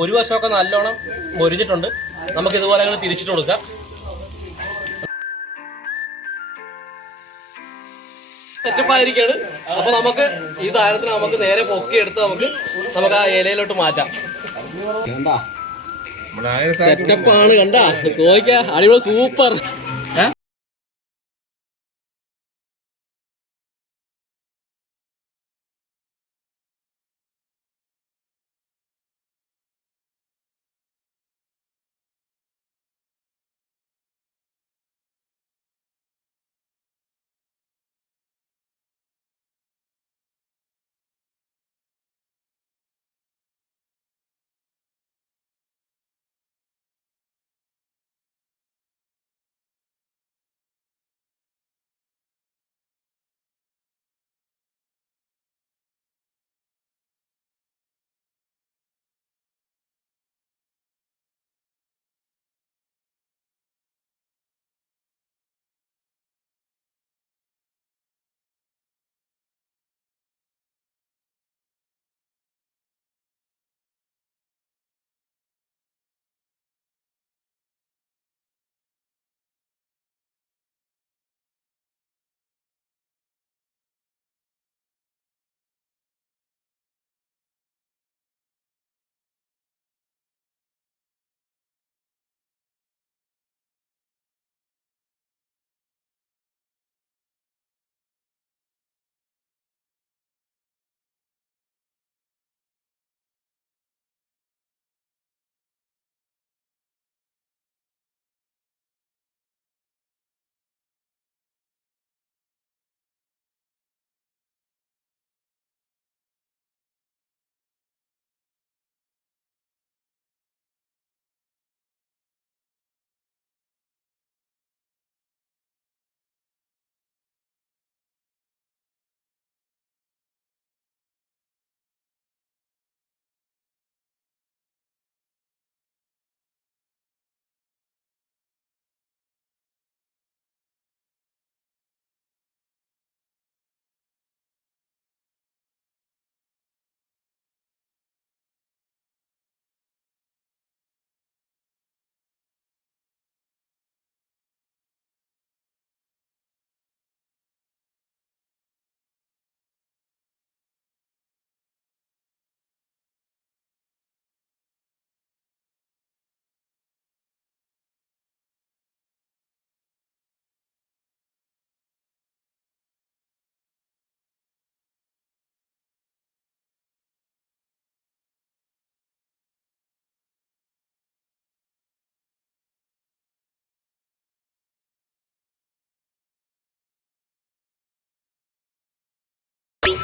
ഒരു വശമൊക്കെ നല്ലോണം മൊരിഞ്ഞിട്ടുണ്ട്. നമുക്ക് ഇതുപോലെ അങ്ങനെ തിരിച്ചിട്ട് കൊടുക്കാം. സെറ്റപ്പായിരിക്കാണ്. അപ്പൊ നമുക്ക് ഈ സാധനത്തിന് നമുക്ക് നേരെ പൊക്കിയെടുത്ത് നമുക്ക് ആ ഇലയിലോട്ട് മാറ്റാം. സെറ്റപ്പാണ്, കണ്ടാ ചോദിക്കാ, അടിപൊളി സൂപ്പർ.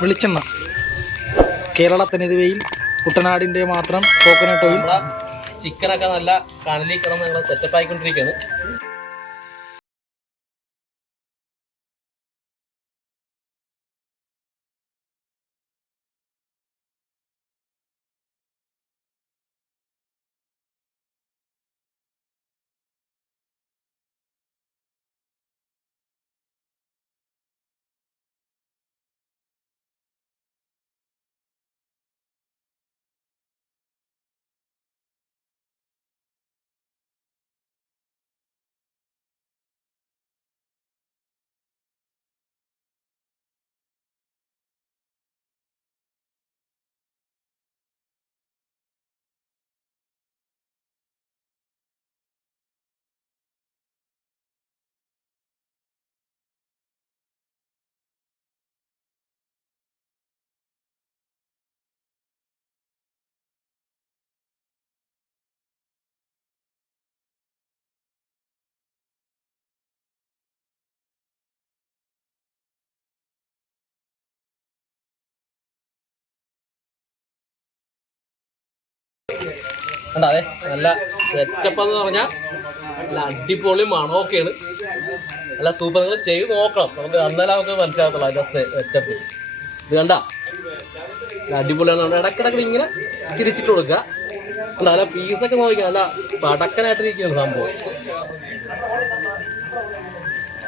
വെളിച്ചെണ്ണ, കേരളത്തനിതുവയിൽ കുട്ടനാടിൻ്റെ മാത്രം കോക്കനട്ട് ഓയിൽ. ചിക്കനൊക്കെ നല്ല കനലിൽ കിടന്ന് ഞങ്ങൾ സെറ്റപ്പ് ആയിക്കൊണ്ടിരിക്കുകയാണ്. കണ്ടാ അതെ, നല്ല സെറ്റപ്പ് എന്ന് പറഞ്ഞാൽ നല്ല അടിപൊളി മണമൊക്കെയാണ്. നല്ല സൂപ്പർ. നിങ്ങൾ ചെയ്ത് നോക്കണം, നമുക്ക് അന്നേരം നമുക്ക് മനസ്സിലാകത്തുള്ളൂ അതിൻ്റെ സെറ്റപ്പ്. ഇത് കണ്ടാ അടിപൊളിയാണ്. ഇടയ്ക്കിടയ്ക്ക് ഇങ്ങനെ തിരിച്ചിട്ട് കൊടുക്കുക. നല്ല പീസൊക്കെ നോക്കിയാൽ നല്ല പടക്കനായിട്ടിരിക്കുകയാണ് സംഭവം.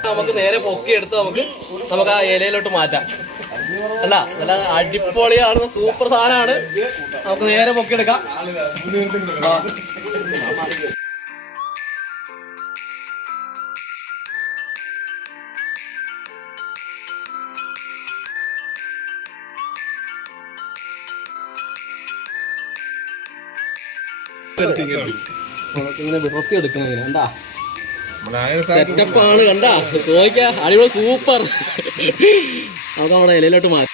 നമുക്ക് നേരെ പൊക്കിയെടുത്ത് നമുക്ക് ആ ഇലയിലോട്ട് മാറ്റാം. അല്ല നല്ല അടിപൊളിയാണ്, സൂപ്പർ സാധനമാണ്. നമുക്ക് നേരെ പൊക്കിയെടുക്കാം. ഇങ്ങനെ വിടർത്തി എടുക്കണം. ഇങ്ങനെ കണ്ടാ സെറ്റപ്പ് ആണ്, കണ്ടാ ചോദിക്കാ അടിപൊളി സൂപ്പർ. നമുക്ക് നമ്മുടെ ഇലയിലോട്ട് മാറ്റാം.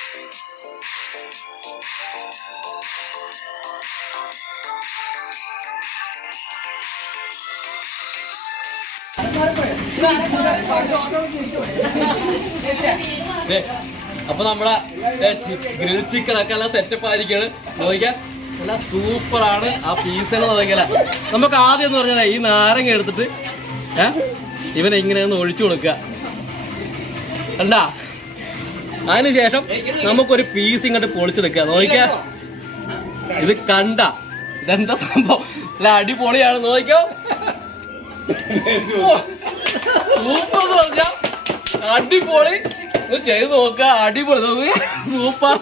അപ്പൊ നമ്മുടെ ഗ്രിൽ ചിക്കൻ ഒക്കെ എല്ലാം സെറ്റപ്പ് ആയിരിക്കാണ്. നോക്കിയാ നല്ല സൂപ്പറാണ്. ആ പീസുകൾ നോക്കിയാല നമുക്ക് ആദ്യം എന്ന് പറഞ്ഞാൽ ഈ നാരങ്ങ എടുത്തിട്ട് ഇവനെ ഇങ്ങനെ ഒന്ന് ഒഴിച്ചു കൊടുക്കുക. കണ്ടാ അതിനുശേഷം നമുക്കൊരു പീസ് ഇങ്ങോട്ട് പൊളിച്ചെടുക്കുക. നോക്കിയാ ഇത് കണ്ട ഇതെന്താ സംഭവം, അല്ല അടിപൊളിയാണ്. നോക്കിയോ സൂപ്പർ എന്ന് പറഞ്ഞാ അടിപൊളി. ചെയ്ത് നോക്കുക, അടിപൊളി നോക്കുക, സൂപ്പർ.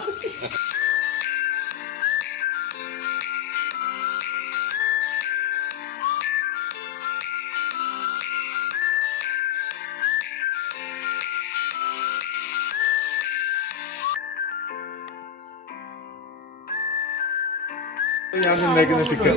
ഞാൻ ചിക്കൻ